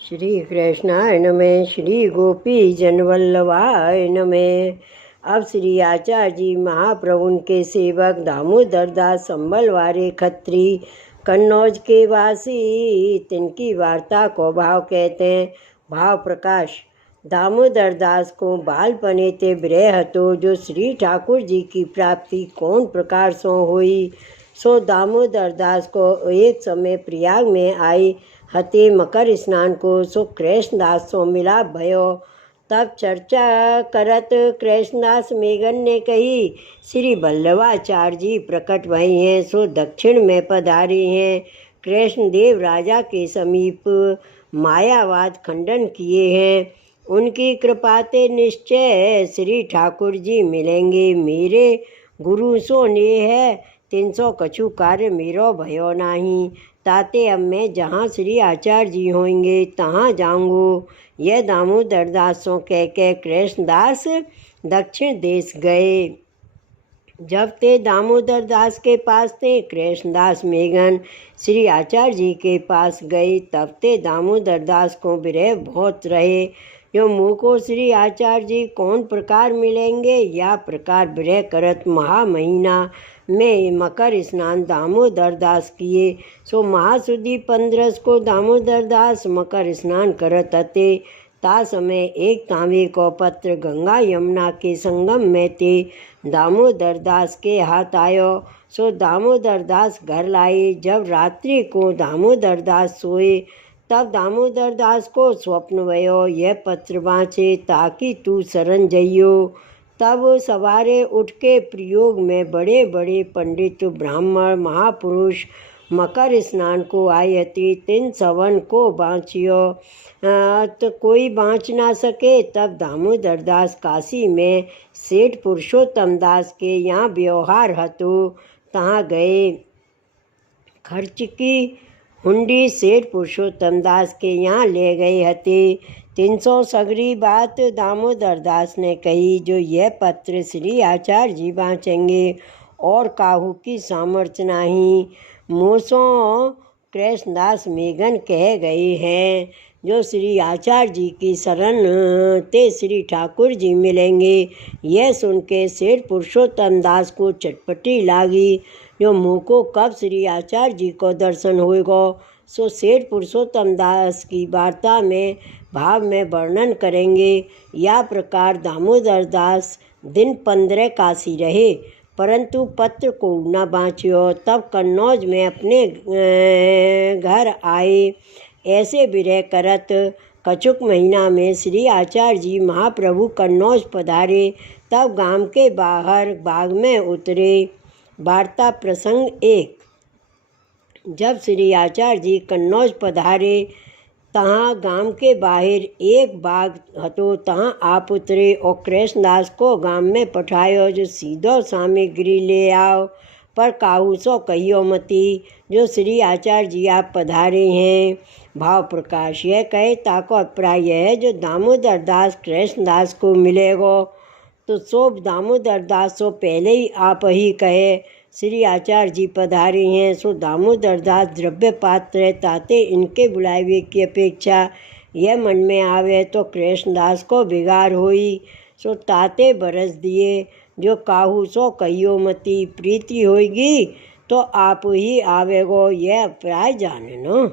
श्री कृष्णाय नमः। श्री गोपी जनवल्लभाय नमः। अब श्री आचार्य जी महाप्रभु के सेवक दामोदर दास संबलवारे खत्री कन्नौज के वासी, तिनकी वार्ता को भाव कहते हैं। भाव प्रकाश। दामोदर दास को बालपने ते विरह हतो, जो श्री ठाकुर जी की प्राप्ति कौन प्रकार सो हुई। सो दामोदर दास को एक समय प्रयाग में आई हते मकर स्नान को। सो कृष्णदास सो मिलाप भयो। तब चर्चा करत कृष्णदास मेघन ने कही, श्री वल्लभाचार्य जी प्रकट भई हैं, सो दक्षिण में पधारे हैं। कृष्णदेव राजा के समीप मायावाद खंडन किए हैं। उनकी कृपा ते निश्चय श्री ठाकुर जी मिलेंगे। मेरे गुरु सो ने है, 300 कछु कार्य मेरो भयो नाही। ताते अब मैं जहाँ श्री आचार्य जी होंगे तहाँ जाऊँगो। यह दामोदर दास सो कह के कृष्णदास दक्षिण देश गए। जब ते दामोदर दास के पास थे, कृष्णदास मेघन श्री आचार्य जी के पास गए। तब ते दामोदर दास को विरह बहुत रहे। जो मुँह को श्री आचार्य जी कौन प्रकार मिलेंगे, या प्रकार विरह करत महामहीना में मकर स्नान दामोदर दास किए। सो महासुदी 15 को दामोदर दास मकर स्नान करत हते। ता समय एक तांबे को पत्र गंगा यमुना के संगम में ते दामोदर दास के हाथ आयो। सो दामोदर दास घर लाए। जब रात्रि को दामोदर दास सोए, तब दामोदर दास को स्वप्न भयो, यह पत्र वाँचे ताकि तू शरण जइयो। तब सवारे उठ के प्रयोग में बड़े बड़े पंडित ब्राह्मण महापुरुष मकर स्नान को आए हती। 3 सवन को बाँचियो तो कोई बाँच ना सके। तब दामोदर दास काशी में सेठ पुरुषोत्तम दास के यहाँ व्यवहार हतो, तहाँ गए। खर्च की हुंडी सेठ पुरुषोत्तम दास के यहाँ ले गए हते। 300 सगरी बात दामोदर दास ने कही, जो यह पत्र श्री आचार्य जी बाँचेंगे और काहू की सामर्थ्य नहीं। मोसो कृष्णदास मेघन कह गए हैं, जो श्री आचार्य जी की शरण ते श्री ठाकुर जी मिलेंगे। यह सुन के सेठ पुरुषोत्तम दास को चटपटी लागी, जो मुँह को कब श्री आचार्य जी को दर्शन होएगा। सो सेठ पुरुषोत्तम दास की वार्ता में भाव में वर्णन करेंगे। या प्रकार दामोदर दास दिन 15 काशी रहे, परंतु पत्र को न बाँचियो। तब कन्नौज में अपने घर आए। ऐसे विरह करत कछुक महीना में श्री आचार्य जी महाप्रभु कन्नौज पधारे। तब गांव के बाहर बाग में उतरे। वार्ता प्रसंग 1। जब श्री आचार्य जी कन्नौज पधारे, तहाँ गांव के बाहर एक बाग हतो, तहाँ आप उतरे और कृष्णदास को गांव में पठायो, जो सीधो सामग्री ले आओ। पर काहू सो कहियो मती, जो श्री आचार्य जी आप पधारे हैं। भाव प्रकाश। यह कहे ताको अभिप्राय है, जो दामोदर दास कृष्णदास को मिलेगो तो सो दामोदर दास सो पहले ही आप ही कहे श्री आचार्य जी पधारे हैं। सो दामोदर दास द्रव्य पात्र ताते इनके बुलावे की अपेक्षा यह मन में आवे तो कृष्णदास को बिगाड़ होई। सो ताते बरस दिए, जो काहू सो कहियो मती। प्रीति होगी तो आप ही आवेगो, यह अभिप्राय जाननो।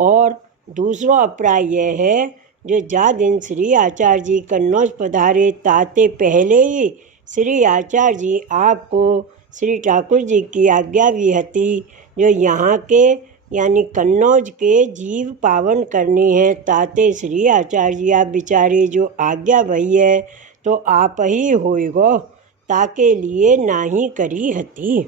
और दूसरा अभिप्राय यह है, जो जा दिन श्री आचार्य जी कन्नौज पधारे, ताते पहले ही श्री आचार्य जी आपको श्री ठाकुर जी की आज्ञा भी हती, जो यहाँ के यानी कन्नौज के जीव पावन करने हैं। ताते श्री आचार्य जी आप बिचारे जो आज्ञा भई है, तो आप ही होएगो, ताके लिए नाही करी हती।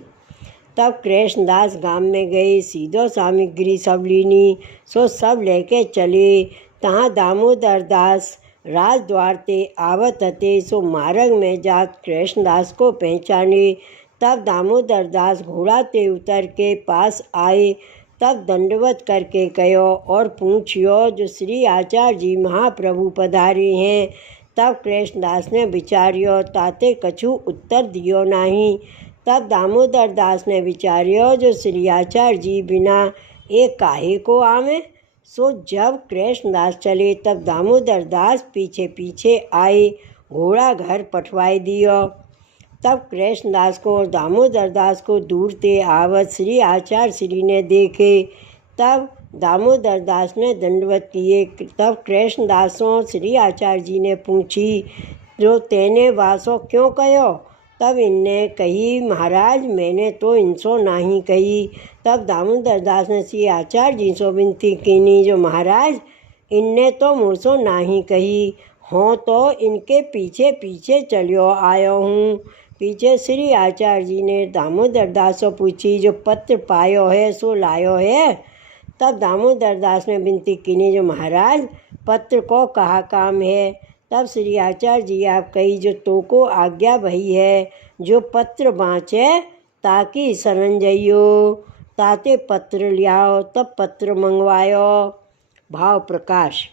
तब कृष्णदास गांव में गए, सीधो सामग्री सब लीनी। सो सब लेके चले। तहाँ दामोदर दास राजद्वार ते आवत हते। सो मार्ग में जात कृष्णदास को पहचाने। तब दामोदर दास घोड़ा ते उतर के पास आए। तब दंडवत करके कहो और पूछियो, जो श्री आचार्य जी महाप्रभु पधारे हैं। तब कृष्णदास ने विचार्यो, ताते कछु उत्तर दियो नहीं। तब दामोदर दास ने विचार्यो, जो श्री आचार्य जी बिना एक काहे को आवे। सो जब कृष्णदास चले तब दामोदर दास पीछे पीछे आए, घोड़ा घर पठवाई दियो। तब कृष्णदास को और दामोदर दास को दूर ते आवत श्री आचार्य श्री ने देखे। तब दामोदर दास ने दंडवत किए। तब कृष्णदासों श्री आचार्य जी ने पूछी, जो तेने वासो क्यों कहो? तब इनने कही, महाराज मैंने तो इनसो नहीं कही। तब दामोदर दास ने श्री आचार्य जी से विनती कीनी, जो महाराज इनने तो मुझसो नहीं कही, हों तो इनके पीछे पीछे चलियो आयो हूँ। पीछे श्री आचार्य जी ने दामोदर दास से पूछी, जो पत्र पायो है सो लायो है? तब दामोदर दास ने विनती कीनी, जो महाराज पत्र को कहा काम है? तब श्री आचार्य जी आप कही, जो तो को आज्ञा भई है, जो पत्र बाँचे ताकि शरण जइयो। ताते पत्र लियाओ। तब पत्र मंगवायो। भाव प्रकाश।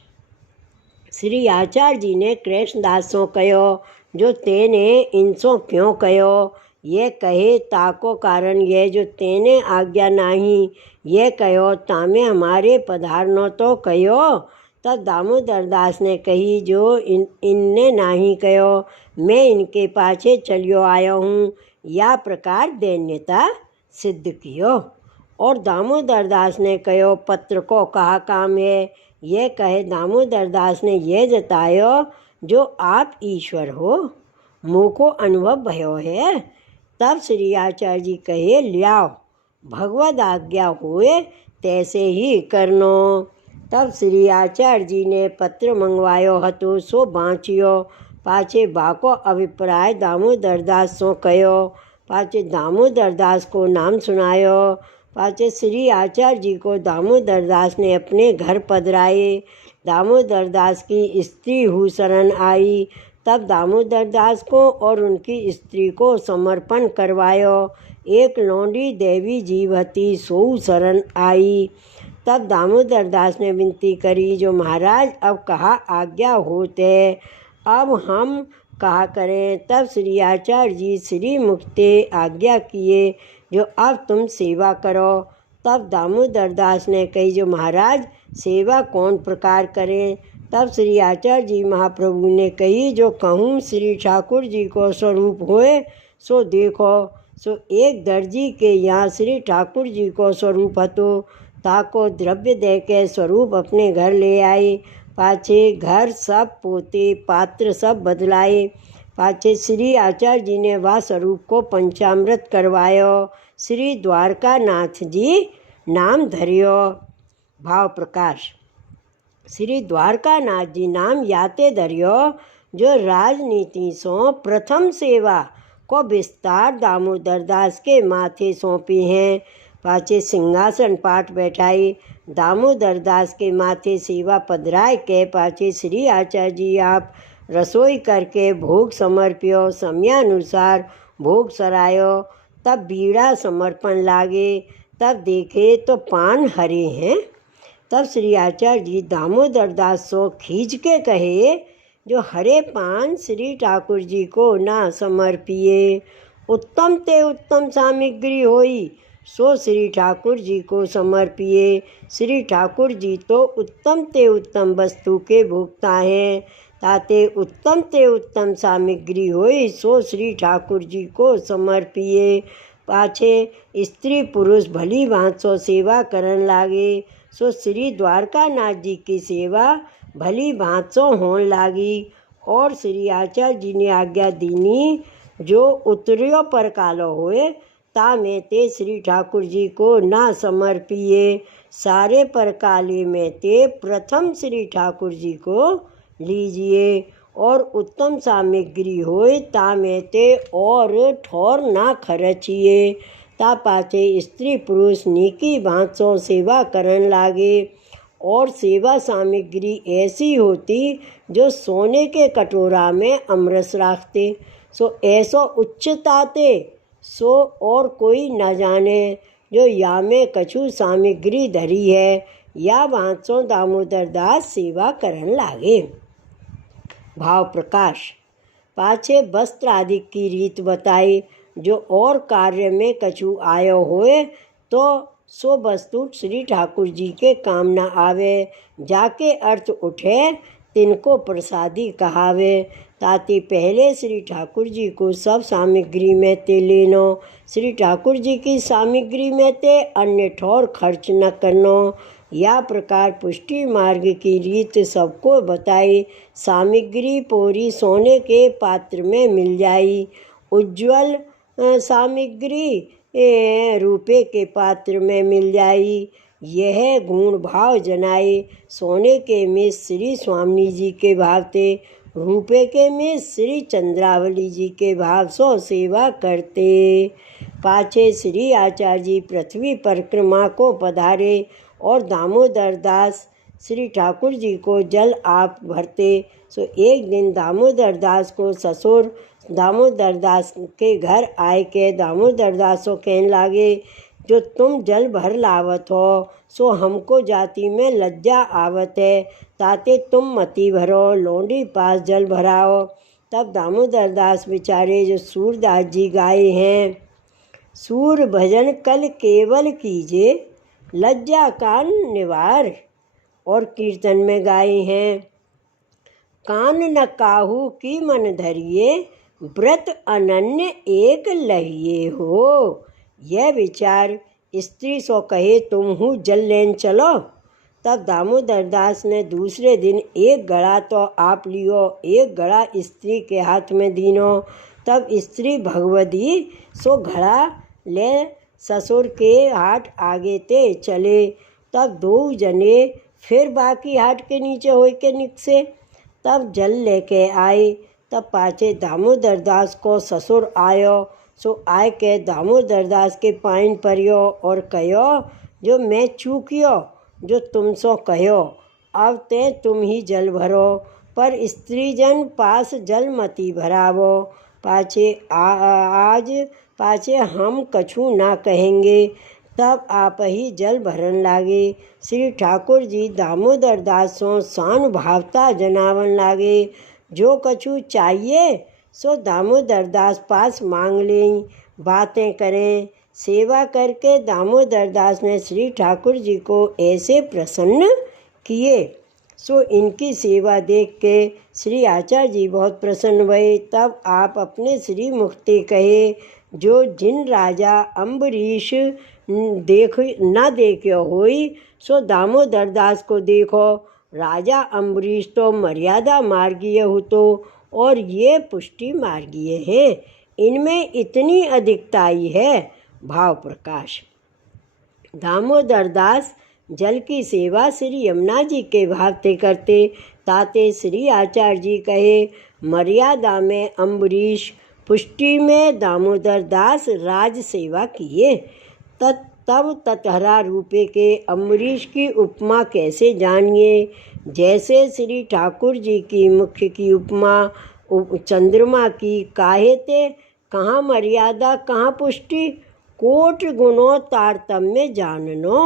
श्री आचार्य जी ने कृष्णदास सो कहो, जो तेने इनसो क्यों कहो? ये कहे ताको कारण ये, जो तेने आज्ञा नहीं ये कहो, तामे हमारे पधारनो तो कहो। तब दामोदर दास ने कही, जो इनने नहीं कहो, मैं इनके पाछे चलियो आयो हूँ। या प्रकार दैन्यता सिद्ध कियो। और दामोदर दास ने कहो, पत्र को कहा काम है? ये कहे दामोदर दास ने ये जतायो, जो आप ईश्वर हो, मुँह को अनुभव भयो है। तब श्री आचार्य जी कहे, लियाओ भगवद आज्ञा हुए तैसे ही करनो। तब श्री आचार्य जी ने पत्र मंगवायो हतो, सो बाँचियो। पाछे बाको अभिप्राय दामोदर दास सो कहो। पाछे दामोदर दास को नाम सुनायो। पाछे श्री आचार्य जी को दामोदर दास ने अपने घर पधराए। दामोदर दास की स्त्री हु शरण आई। तब दामोदर दास को और उनकी स्त्री को समर्पण करवायो। एक लौंडी देवी जीवती सो शरण आई। तब दामोदर दास ने विनती करी, जो महाराज अब कहा आज्ञा होते, अब हम कहा करें? तब श्री आचार्य जी श्री मुक्ते आज्ञा किए, जो अब तुम सेवा करो। तब दामोदर दास ने कही, जो महाराज सेवा कौन प्रकार करें? तब श्री आचार्य जी महाप्रभु ने कही, जो कहूँ श्री ठाकुर जी को स्वरूप होए सो देखो। सो एक दर्जी के यहाँ श्री ठाकुर जी को स्वरूप हतो, ताको द्रव्य दे के स्वरूप अपने घर ले आए। पाछे घर सब पोते पात्र सब बदलाए। पाछे श्री आचार्य जी ने वह स्वरूप को पंचामृत करवायो। श्री द्वारकानाथ जी नाम धरियो। भाव प्रकाश। श्री द्वारकानाथ जी नाम याते धरियो, जो राजनीति सो प्रथम सेवा को विस्तार दामोदर दास के माथे सौंपी हैं। पाछे सिंहासन पाठ बैठाई। दामोदर दास के माथे सेवा पधराए के पाछे श्री आचार्य जी आप रसोई करके भोग समर्प्यो। समयानुसार भोग सरायो। तब बीड़ा समर्पण लागे। तब देखे तो पान हरे हैं। तब श्री आचार्य जी दामोदर दास सो खींच के कहे, जो हरे पान श्री ठाकुर जी को ना समर्पिए। उत्तम ते उत्तम सामग्री होई, सो श्री ठाकुर जी को समर्पिए। श्री ठाकुर जी तो उत्तम ते उत्तम वस्तु के भोक्ता हैं। ताते उत्तम ते उत्तम सामग्री होई, सो श्री ठाकुर जी को समर्पिए। पाछे स्त्री पुरुष भली भांत सो सेवा करन लागे। सो श्री द्वारकानाथ जी की सेवा भली भांत सो होने लागी। और श्री आचार्य जी ने आज्ञा दीनी, जो उतरियो पर कालो होए, ता में ते श्री ठाकुर जी को ना समर्पिए। सारे पर काले में ते प्रथम श्री ठाकुर जी को लीजिए। और उत्तम सामग्री होए, ता में ते और ठोर ना खर्चिए। ता पाछे स्त्री पुरुष नीकी भांत सो सेवा करन लागे। और सेवा सामग्री ऐसी होती, जो सोने के कटोरा में अमरस राखते। सो ऐसो उच्चताते सो और कोई न जाने, जो या में कछु सामग्री धरी है, या भांत सो दामोदर दास सेवा करन लागे। भाव प्रकाश। पाछे वस्त्र आदि की रीत बताई। जो और कार्य में कछु आयो होए, तो सो वस्तु श्री ठाकुर जी के काम न आवे। जाके अर्थ उठे तिनको प्रसादी कहावे। ताते पहले श्री ठाकुर जी को सब सामग्री में ते लेनो। श्री ठाकुर जी की सामग्री में ते अन्य ठौर खर्च न करनो। या प्रकार पुष्टि मार्ग की रीत सबको बताई। सामग्री पोरी सोने के पात्र में मिल जाई। उज्ज्वल सामग्री रुपये के पात्र में मिल जाई। यह गुण भाव जनाए। सोने के में श्री स्वामी जी के भाव थे, रुपये के में श्री चंद्रावली जी के भाव सो सेवा करते। पाछे श्री आचार्य जी पृथ्वी परिक्रमा को पधारे और दामोदर दास श्री ठाकुर जी को जल आप भरते। सो एक दिन दामोदर दास को ससुर दामोदर दास के घर आए के दामोदर दास को कहने लागे, जो तुम जल भर लावत हो सो हमको जाति में लज्जा आवत है। ताते तुम मती भरो, लोंडी पास जल भराओ। तब दामोदर दास बेचारे जो सूरदास जी गाए हैं, सूर भजन कल केवल कीजे, लज्जा कान निवार। और कीर्तन में गाए हैं, कान न काहू की मन धरिए, व्रत अनन्य एक लहिए हो। यह विचार स्त्री सो कहे, तुम हूँ जल लेन चलो। तब दामोदर दास ने दूसरे दिन एक घड़ा तो आप लियो, एक घड़ा स्त्री के हाथ में दीनो। तब स्त्री भगवती सो घड़ा ले ससुर के हाट आगे ते चले। तब दो जने फिर बाकी हाट के नीचे हो के निकसे। तब जल लेके आए। तब पाछे दामोदर दास को ससुर आयो। सो आए के दामोदर दास के पाइन परियो और कहो, जो मैं चूकियो जो तुम सो कहो, अब ते तुम ही जल भरो, पर स्त्री जन पास जल मती भरावो। पाछे आज पाछे हम कछु ना कहेंगे। तब आप ही जल भरन लागे। श्री ठाकुर जी दामोदर दास सो सानुभावता जनावन लागे। जो कछु चाहिए सो दामोदर दास पास मांग लें, बातें करें। सेवा करके दामोदर दास ने श्री ठाकुर जी को ऐसे प्रसन्न किए। सो इनकी सेवा देख के श्री आचार्य जी बहुत प्रसन्न हुए। तब आप अपने श्री मुक्ति कहे, जो जिन राजा अम्बरीश न देखो होई, सो दामोदर दास को देखो। राजा अम्बरीश तो मर्यादा मार्गीय हो तो, और ये पुष्टि मार्गीय है। इनमें इतनी अधिकताई है। भाव प्रकाश। दामोदर दास जल की सेवा श्री यमुना जी के भाव ते करते। ताते श्री आचार्य जी कहे, मर्यादा में अम्बरीश, पुष्टि में दामोदर दास राज सेवा किए। तब ततहरा रूपे के अम्बरीश की उपमा कैसे जानिए। जैसे श्री ठाकुर जी की मुख्य की उपमा चंद्रमा की, काहे ते कहाँ मर्यादा कहाँ पुष्टि, कोट गुणों तारतम्य जाननो।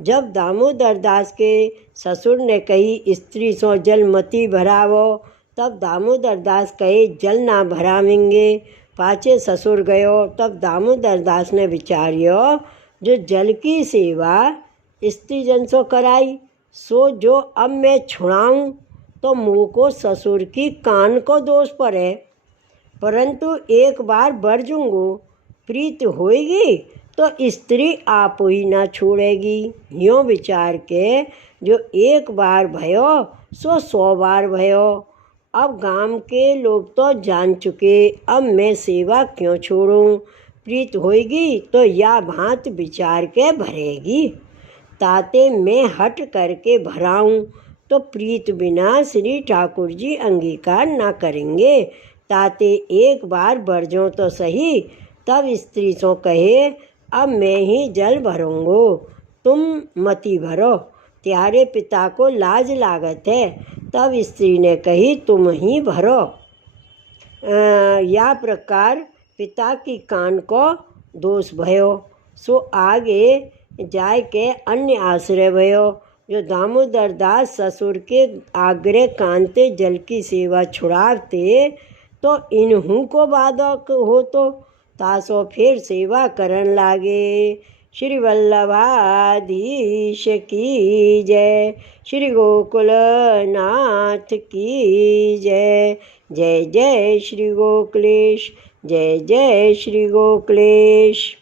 जब दामोदर दास के ससुर ने कही, स्त्री सो जल मती भरावो, तब दामोदर दास कहे, जल ना भरावेंगे। पाछे ससुर गयो। तब दामोदर दास ने विचार्यो, जो जल की सेवा स्त्री जन सो कराई, सो जो अब मैं छुड़ाऊँ तो मुँह को ससुर की कान को दोष पड़े, परंतु एक बार बरजूंगो, प्रीत होएगी तो स्त्री आप ही ना छोड़ेगी। यूँ विचार के जो एक बार भयो सो 100 बार भयो। अब गांव के लोग तो जान चुके, अब मैं सेवा क्यों छोड़ूं। प्रीत होएगी तो या भांत विचार के भरेगी। ताते मैं हट करके भराऊं तो प्रीत बिना श्री ठाकुर जी अंगीकार ना करेंगे। ताते एक बार बरजो तो सही। तब स्त्री सो कहे, अब मैं ही जल भरूंगो, तुम मती भरो, त्यारे पिता को लाज लागत है। तब स्त्री ने कही, तुम ही भरो। या प्रकार पिता की कान को दोष भयो। सो आगे जाय के अन्य आश्रय भयो। जो दामोदर दास ससुर के आग्रह कांते जल की सेवा छुड़ावते, तो इन्हू को बाधक हो तो तासो फिर सेवा करन लागे। श्री वल्लभाधीश की जय। श्री गोकुलनाथ की जय। जय जय श्री गोकुलेश, जय जय श्री गोकुलेश।